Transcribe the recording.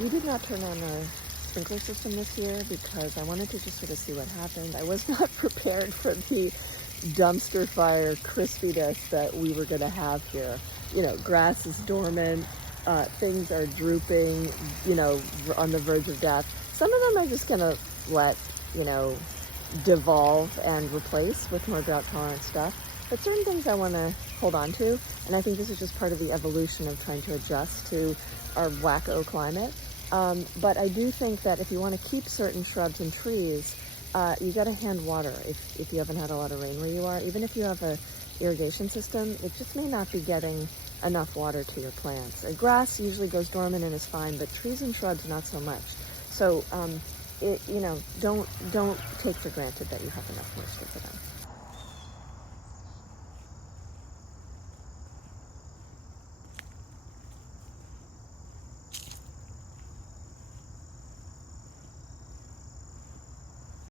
We did not turn on our sprinkler system this year because I wanted to just sort of see what happened. I was not prepared for the dumpster fire crispiness that we were going to have here. You know, grass is dormant, things are drooping, you know, on the verge of death. Some of them are just going to let, you know, devolve and replace with more drought tolerant stuff. But certain things I want to hold on to, and I think this is just part of the evolution of trying to adjust to our wacko climate. But I do think that if you want to keep certain shrubs and trees, you got to hand water if you haven't had a lot of rain where you are. Even if you have a irrigation system, it just may not be getting enough water to your plants. Grass usually goes dormant and is fine, but trees and shrubs not so much. So, you know, don't take for granted that you have enough moisture for them.